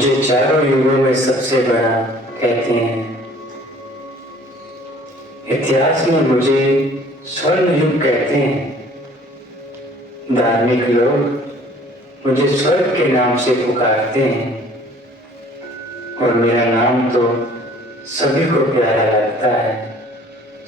मुझे चारों युगों में सबसे बड़ा कहते हैं। इतिहास में मुझे स्वर्ण युग कहते हैं। धार्मिक लोग मुझे स्वर्ग के नाम से पुकारते हैं और मेरा नाम तो सभी को प्यारा लगता है,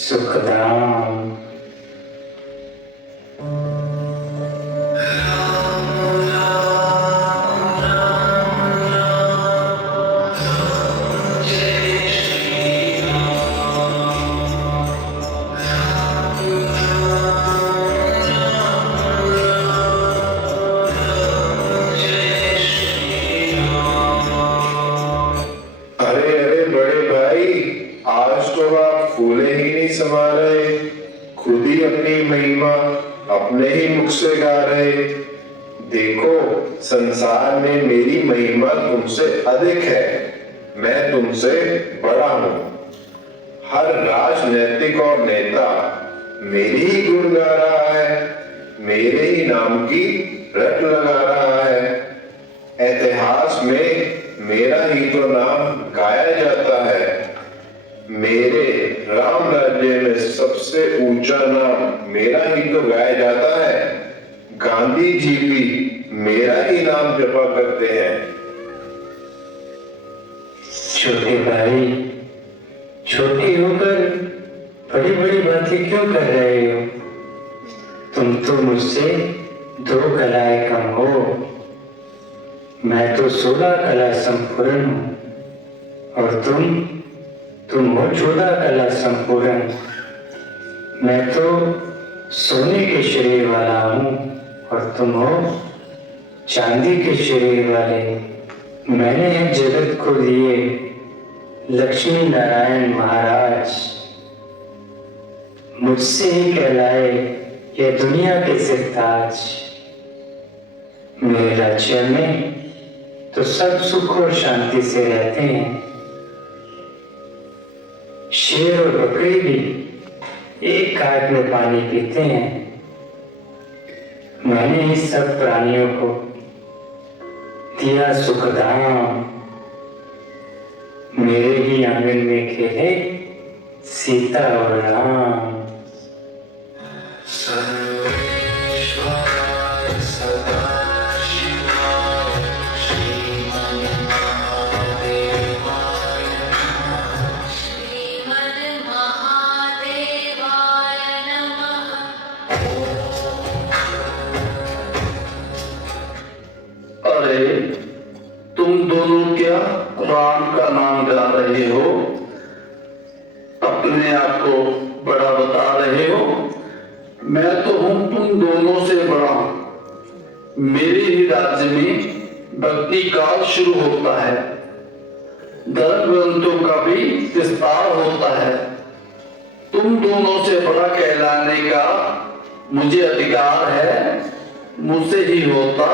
सुखधाम। फूले ही नहीं समा रहे, खुद ही अपनी महिमा अपने ही मुख से गा रहे। देखो, संसार में मेरी महिमा तुमसे अधिक है, मैं तुमसे बड़ा हूं। हर राजनैतिक और नेता मेरी ही गुण गा रहा है, मेरे ही नाम की रट लगा रहा है। इतिहास में मेरा ही तो नाम गाया जाता है। मेरे राम राज्य में सबसे ऊंचा नाम मेरा ही तो गाया जाता है। गांधी जी भी मेरा ही नाम जपा करते हैं। छोटे भाई, छोटे होकर बड़ी बड़ी बातें क्यों कर रहे हो? तुम तो मुझसे 2 कलाएं कम हो। मैं तो 16 कला संपूर्ण हूं और तुम हो 14 कला संपूर्ण। मैं तो सोने के शरीर वाला हूँ और तुम हो चांदी के शरीर वाले। मैंने इस जगत को दिए लक्ष्मी नारायण महाराज। मुझसे ही कहलाए यह दुनिया के सिरताज। मेरे राज्य में तो सब सुख और शांति से रहते हैं। शेर और बकरी भी एक घाट में पानी पीते हैं। मैंने ही सब प्राणियों को दिया सुखधाम। मेरे ही आंगन में खेले सीता और राम। तुम दोनों क्या राम का नाम गा रहे हो? अपने आप को बड़ा बता रहे हो? मैं तो हूं तुम दोनों से बड़ा हूं। मेरे ही राज्य में भक्ति काल शुरू होता है, धर्म ग्रंथों का भी विस्तार होता है। तुम दोनों से बड़ा कहलाने का मुझे अधिकार है। मुझसे ही होता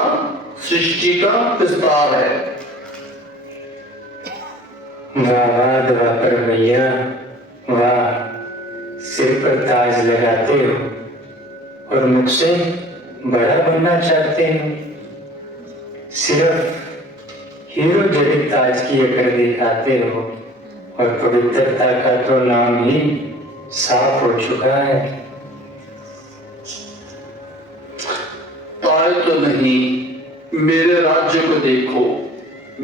सृष्टि का विस्तार है। वाह द्वापर भैया, वाह। सिर पर ताज लगाते हो और मुझसे बड़ा बनना चाहते हो। सिर्फ हीरो जड़ित ताज की अकड़ दिखाते हो और पवित्रता का तो नाम ही साफ हो चुका है। ताज तो नहीं, मेरे राज्य को देखो।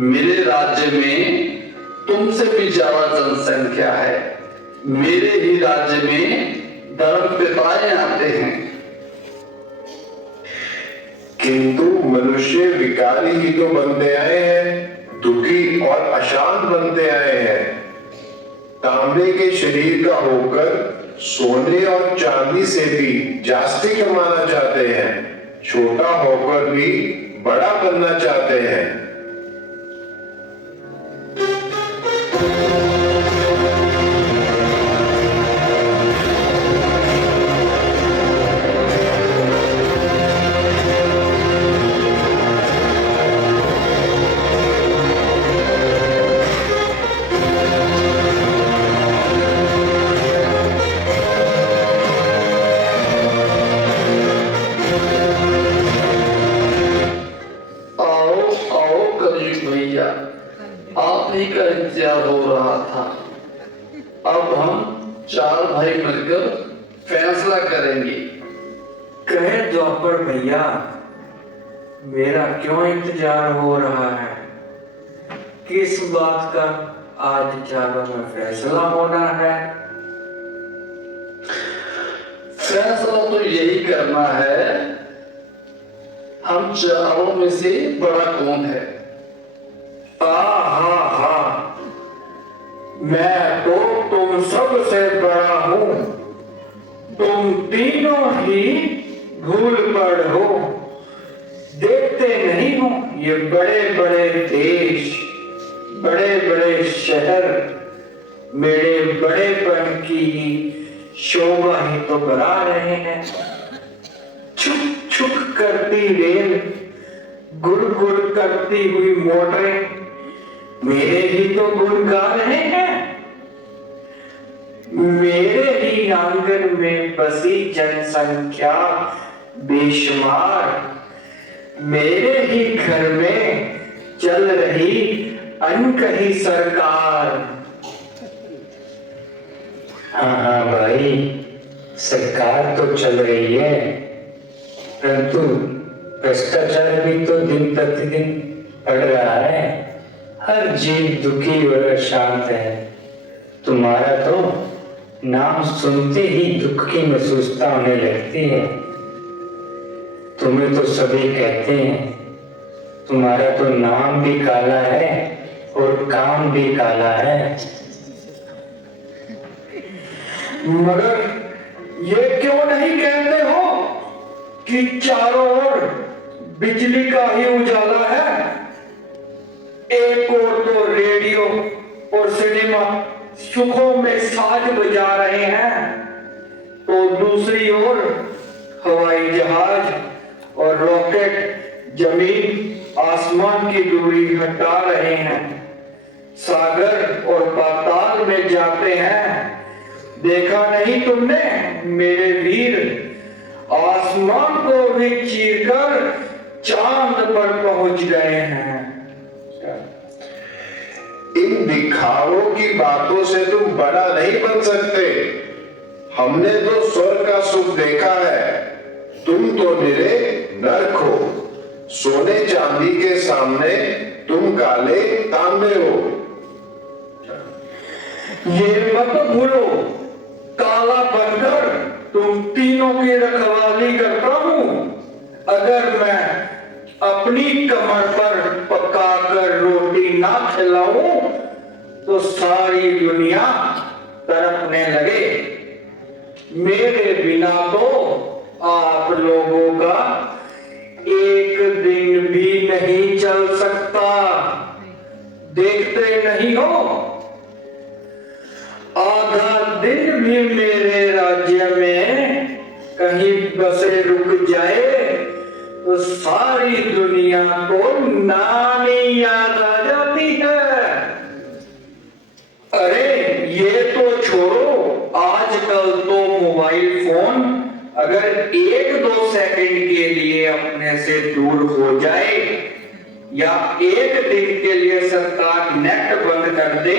मेरे राज्य में तुमसे भी ज्यादा जनसंख्या है। मेरे ही राज्य में धर्म पिताएं आते हैं। किंतु मनुष्य विकारी ही तो बनते आए हैं, दुखी और अशांत बनते आए हैं। तांबे के शरीर का होकर सोने और चांदी से भी जास्ती कमाना चाहते हैं, छोटा होकर भी बड़ा बनना चाहते हैं। आओ कलयुग भैया, आप ही का इंतजार हो रहा था। अब हम चार भाई मिलकर फैसला करेंगे। कहे द्वापर भैया, मेरा क्यों इंतजार हो रहा है? किस बात का आज चारों में फैसला होना है? फैसला तो यही करना है, हम चारों में से बड़ा कौन है। हा, मैं तो तुम सबसे बड़ा हूं। तुम तीनों ही भूल पड़ हो। देखते नहीं हो ये बड़े बड़े देश, बड़े बड़े शहर मेरे बड़ेपन की शोभा ही तो बढ़ा रहे हैं। छुक छुक करती रेल, गुड़ गुड़ करती हुई मोटरें मेरे ही तो गुण गा रहे हैं। मेरे ही आंगन में बसी जनसंख्या बेशुमार, मेरे ही घर में चल रही अनकही सरकार। हाँ भाई, सरकार तो चल रही है, परंतु भ्रष्टाचार भी तो दिन प्रतिदिन बढ़ रहा है। हर जीव दुखी और अशांत है। तुम्हारा तो नाम सुनते ही दुख की महसूसता होने लगती है। तुम्हें तो सभी कहते हैं, तुम्हारा तो नाम भी काला है और काम भी काला है। मगर ये क्यों नहीं कहते हो कि चारों ओर बिजली का ही उजाला है? एक ओर तो रेडियो और सिनेमा सुखों में साज बजा रहे हैं, तो दूसरी ओर हवाई जहाज और रॉकेट जमीन आसमान की दूरी हटा रहे हैं, सागर और पाताल में जाते हैं। देखा नहीं तुमने मेरे वीर, आसमान को भी चीरकर चांद पर पहुंच गए हैं। इन दिखावों की बातों से तुम बड़ा नहीं बन सकते। हमने तो स्वर्ग का सुख देखा है, तुम तो निरे नरक हो। सोने चांदी के सामने तुम काले तांबे हो। ये मत भूलो, काला बनकर तुम तीनों की रखवाली करता हूं। अगर मैं अपनी कमर पर पकाकर रोटी ना खिलाऊं तो सारी दुनिया तड़पने लगे। मेरे बिना तो आप लोगों का एक दिन भी नहीं चल सकता। देखते नहीं हो, आधा दिन भी मेरे राज्य में कहीं बसे रुक जाए तो सारी दुनिया को नानी याद आ जाती है। अरे ये तो छोड़ो, आजकल तो मोबाइल फोन अगर 1-2 सेकंड के लिए अपने से दूर हो जाए या एक दिन के लिए सरकार नेट बंद कर दे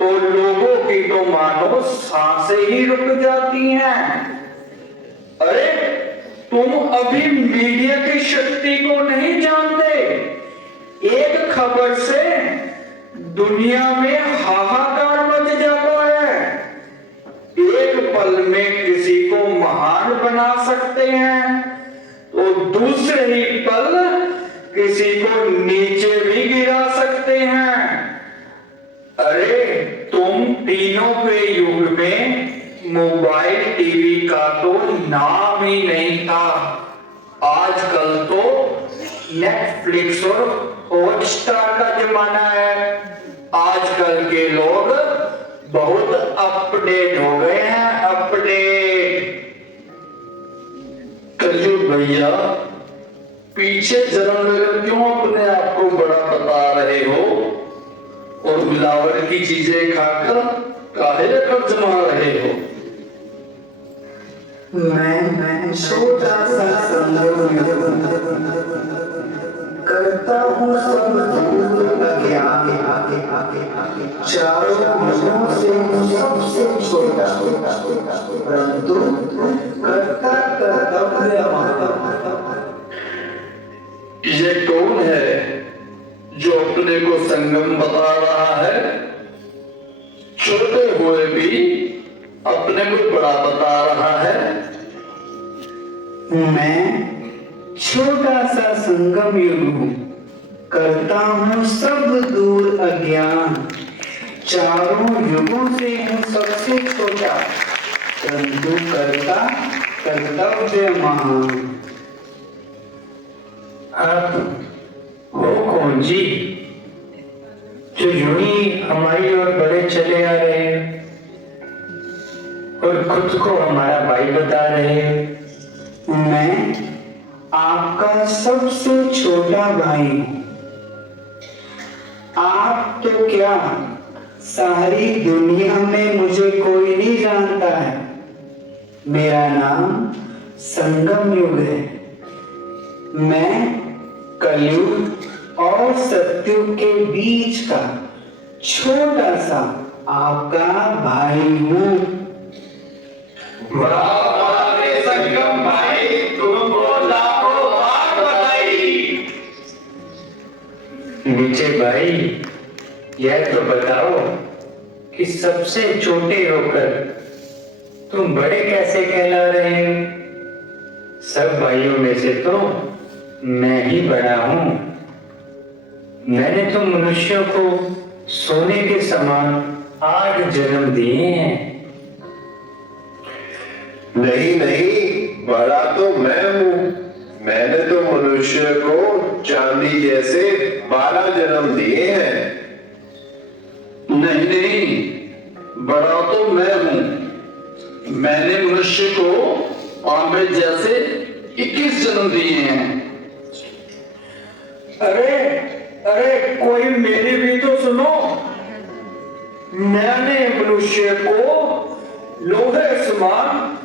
तो लोगों की तो मानो सांसें ही रुक जाती हैं। अरे तुम अभी मीडिया की शक्ति को नहीं जानते। एक खबर से दुनिया में हाहाकार मच जाता है। एक पल में किसी को महान बना सकते हैं तो दूसरे ही पल किसी को नीचे भी गिरा सकते हैं। अरे तुम तीनों के युग में मोबाइल टीवी का तो नाम ही नहीं था। आजकल तो नेटफ्लिक्स और हॉटस्टार का जमाना है। आजकल के लोग बहुत अपडेट हो गए हैं, अपडेट। कलयुग भैया, पीछे जन्म लेकर क्यों अपने आप को बड़ा बता रहे हो और मिलावट की चीजें खाकर काहे रकम जमा रहे हो? मैं छोटा सा संग करता करता हूँ सब दूर अज्ञान, चारों युगों से सबसे छोटा, परंतु करता कर्तव्य महान। ये कौन है जो अपने को संगम बता रहा है? छोटे हुए भी अपने को बड़ा बता रहा है। मैं छोटा सा संगम युग हूँ, करता हूँ सब दूर अज्ञान, चारों युगों से हूँ सबसे छोटा, परंतु करता कर्तव्य महान। आप हो कौन जी जो यूं ही हमारी ओर बढ़े चले आ रहे हैं और खुद को हमारा भाई बता रहे हैं? मैं आपका सबसे छोटा भाई हूं। आप तो क्या, सारी दुनिया में मुझे कोई नहीं जानता है। मेरा नाम संगम युग है। मैं कलयुग और सतयुग के बीच का छोटा सा आपका भाई हूँ। संगम भाई, तुमको लाखों बार बधाई। नीचे भाई, यह तो बताओ कि सबसे छोटे होकर तुम बड़े कैसे कहला रहे हो? सब भाइयों में से तो मैं ही बड़ा हूं। मैंने तो मनुष्यों को सोने के समान 8 जन्म दिए हैं। नहीं नहीं, बड़ा तो मैं हूँ। मैंने तो मनुष्य को चांदी जैसे 12 जन्म दिए हैं। नहीं नहीं, बड़ा तो मैं हूं। मैंने मनुष्य को तांबे जैसे 21 जन्म दिए हैं। अरे अरे, कोई मेरी भी तो सुनो। मैंने मनुष्य को लोहे समान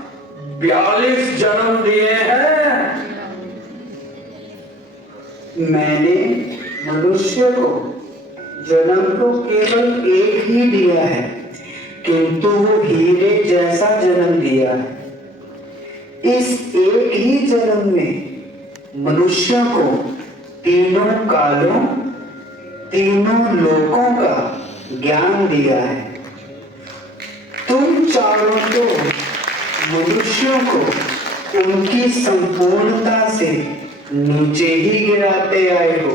42 जन्म दिए हैं। मैंने मनुष्य को जन्म तो केवल एक ही दिया है, किंतु वो हीरे जैसा जन्म दिया है। इस एक ही जन्म में मनुष्य को तीनों कालों, तीनों लोकों का ज्ञान दिया है। तुम चारों तो मनुष्यों को उनकी संपूर्णता से नीचे ही गिराते आए हो,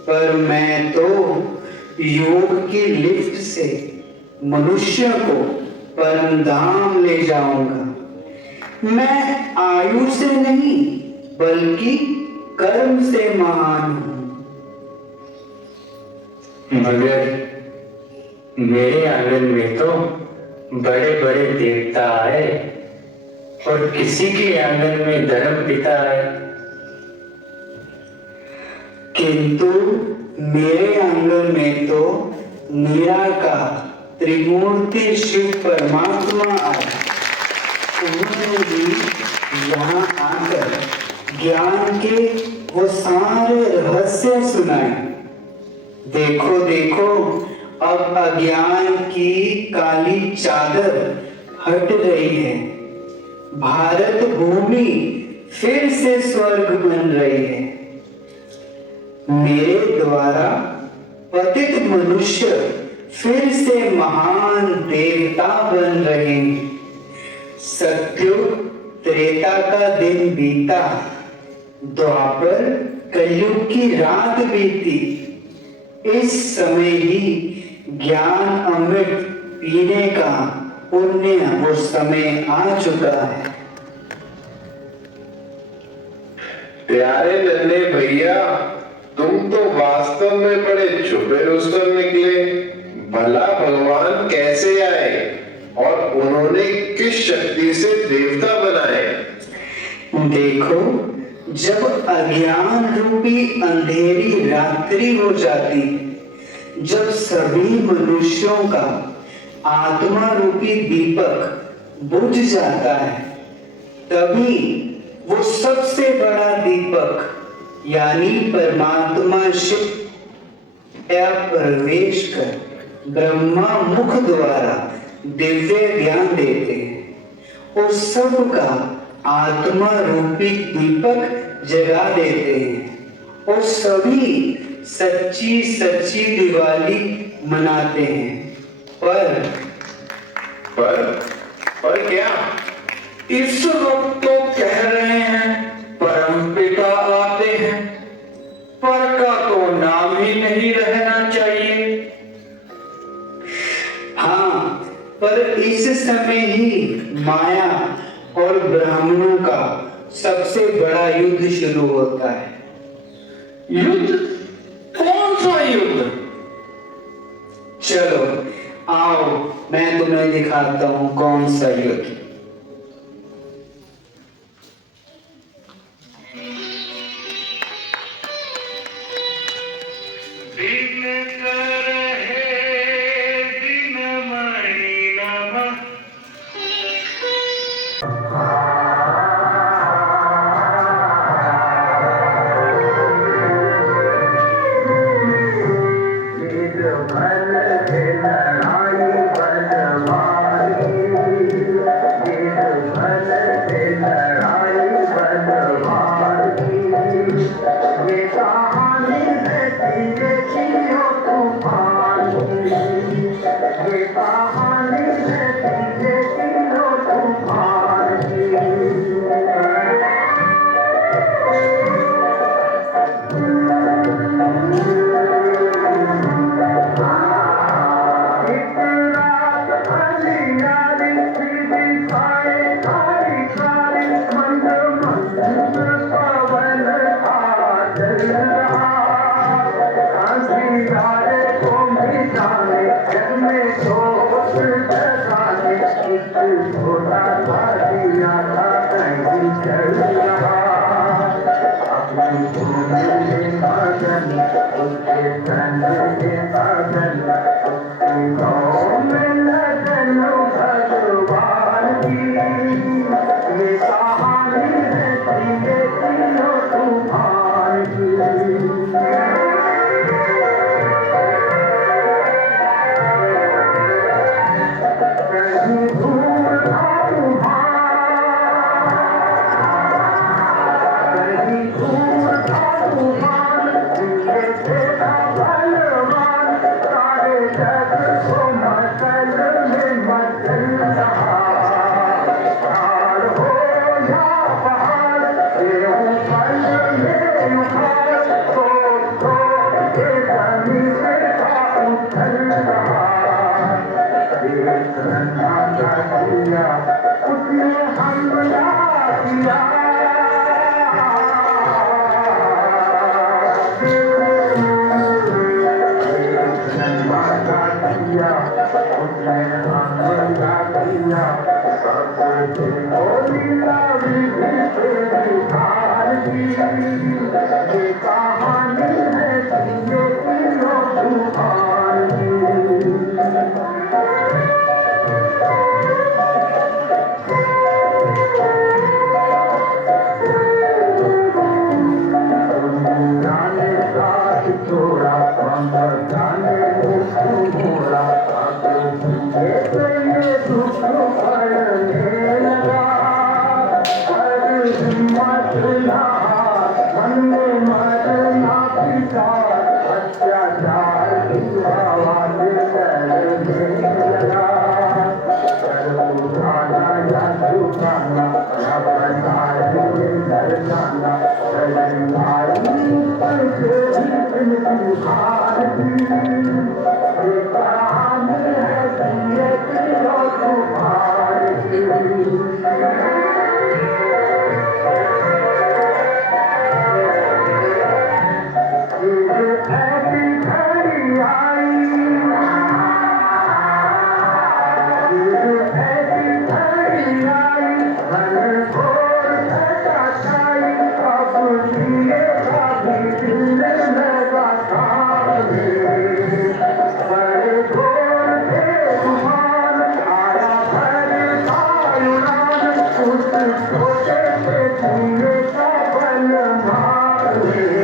पर मैं तो योग की लिफ्ट से मनुष्य को परम धाम ले जाऊंगा। मैं आयु से नहीं बल्कि कर्म से महान हूं। मगर मेरे आंगन में तो बड़े बड़े देवता आए और किसी के आंगन में धर्म पिता है। किंतु मेरे आंगन में तो निराकार त्रिमूर्ति शिव परमात्मा आए। उन्होंने भी यहाँ आकर ज्ञान के वो सारे रहस्य सुनाए। देखो देखो, अब अज्ञान की काली चादर हट रही है। भारत भूमि फिर से स्वर्ग बन रही है। मेरे द्वारा पतित मनुष्य फिर से महान देवता बन रहे हैं। सत्युग त्रेता का दिन बीता, द्वापर कलयुग की रात बीती। इस समय ही ज्ञान अमृत पीने का पुण्य वो समय आ चुका है। प्यारे नन्हे भैया, तुम तो वास्तव में बड़े छुपे रुस्तम निकले। भला भगवान कैसे आए और उन्होंने किस शक्ति से देवता बनाए? देखो, जब अज्ञान रूपी अंधेरी रात्रि हो जाती, जब सभी मनुष्यों का आत्मा रूपी दीपक बुझ जाता है, तभी वो सबसे बड़ा दीपक यानी परमात्मा शिव या प्रवेश कर ब्रह्मा मुख द्वारा दिव्य ज्ञान देते हैं और सबका आत्मा रूपी दीपक जगा देते हैं और सभी सच्ची सच्ची दिवाली मनाते हैं। पर क्या? इस वक्त तो कह रहे हैं परम पिता आते हैं, पर का तो नाम ही नहीं रहना चाहिए। हाँ, पर इस समय ही माया और ब्राह्मणों का सबसे बड़ा युद्ध शुरू होता है। युद्ध? कौन सा युद्ध? चलो आओ, मैं तुम्हें दिखाता हूं कौन सा युद्ध। Thank you.